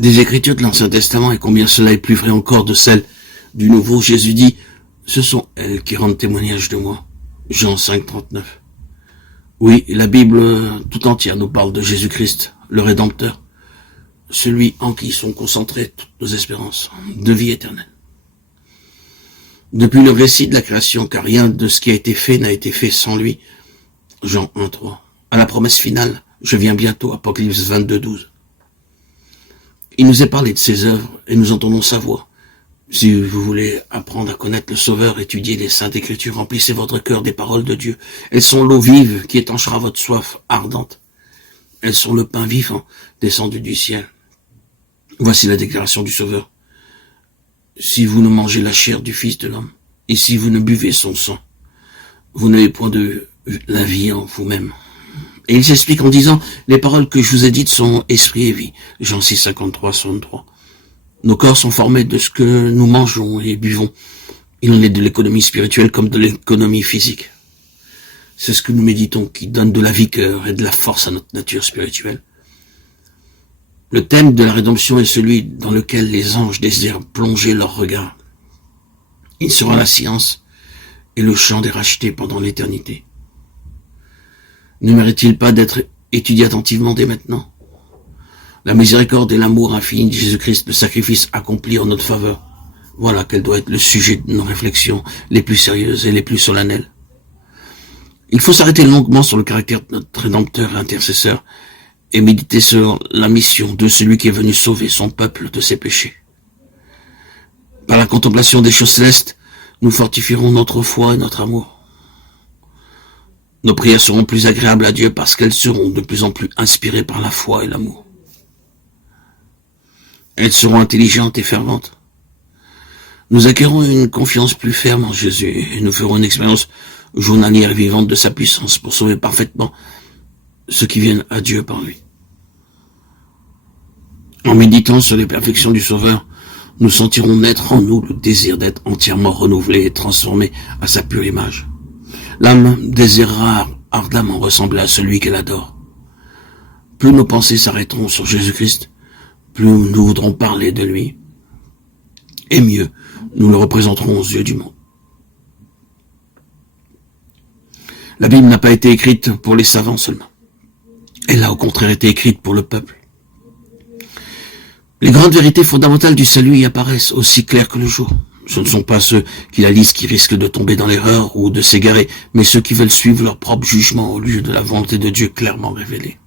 des Écritures de l'Ancien Testament, et combien cela est plus vrai encore de celles du Nouveau. Jésus dit, ce sont elles qui rendent témoignage de moi. Jean 5, 39. Oui, la Bible tout entière nous parle de Jésus-Christ, le Rédempteur, celui en qui sont concentrées toutes nos espérances de vie éternelle. Depuis le récit de la création, car rien de ce qui a été fait n'a été fait sans lui. Jean 1, 3. À la promesse finale, je viens bientôt, Apocalypse 22, 12. Il nous est parlé de ses œuvres et nous entendons sa voix. Si vous voulez apprendre à connaître le Sauveur, étudiez les Saintes Écritures, remplissez votre cœur des paroles de Dieu. Elles sont l'eau vive qui étanchera votre soif ardente. Elles sont le pain vivant descendu du ciel. Voici la déclaration du Sauveur. Si vous ne mangez la chair du Fils de l'homme, et si vous ne buvez son sang, vous n'avez point de la vie en vous-même. Et il s'explique en disant, les paroles que je vous ai dites sont esprit et vie. Jean 6, 53, 63. Nos corps sont formés de ce que nous mangeons et buvons. Il en est de l'économie spirituelle comme de l'économie physique. C'est ce que nous méditons qui donne de la vigueur et de la force à notre nature spirituelle. Le thème de la rédemption est celui dans lequel les anges désirent plonger leur regard. Il sera la science et le chant des rachetés pendant l'éternité. Ne mérite-t-il pas d'être étudié attentivement dès maintenant? La miséricorde et l'amour infini de Jésus-Christ, le sacrifice accompli en notre faveur. Voilà quel doit être le sujet de nos réflexions les plus sérieuses et les plus solennelles. Il faut s'arrêter longuement sur le caractère de notre Rédempteur et intercesseur et méditer sur la mission de celui qui est venu sauver son peuple de ses péchés. Par la contemplation des choses célestes, nous fortifierons notre foi et notre amour. Nos prières seront plus agréables à Dieu parce qu'elles seront de plus en plus inspirées par la foi et l'amour. Elles seront intelligentes et ferventes. Nous acquérons une confiance plus ferme en Jésus et nous ferons une expérience journalière et vivante de sa puissance pour sauver parfaitement ceux qui viennent à Dieu par lui. En méditant sur les perfections du Sauveur, nous sentirons naître en nous le désir d'être entièrement renouvelé et transformé à sa pure image. L'âme désirera ardemment ressembler à celui qu'elle adore. Plus nos pensées s'arrêteront sur Jésus-Christ, plus nous voudrons parler de lui, et mieux nous le représenterons aux yeux du monde. La Bible n'a pas été écrite pour les savants seulement. Elle a au contraire été écrite pour le peuple. Les grandes vérités fondamentales du salut y apparaissent aussi claires que le jour. Ce ne sont pas ceux qui la lisent qui risquent de tomber dans l'erreur ou de s'égarer, mais ceux qui veulent suivre leur propre jugement au lieu de la volonté de Dieu clairement révélée.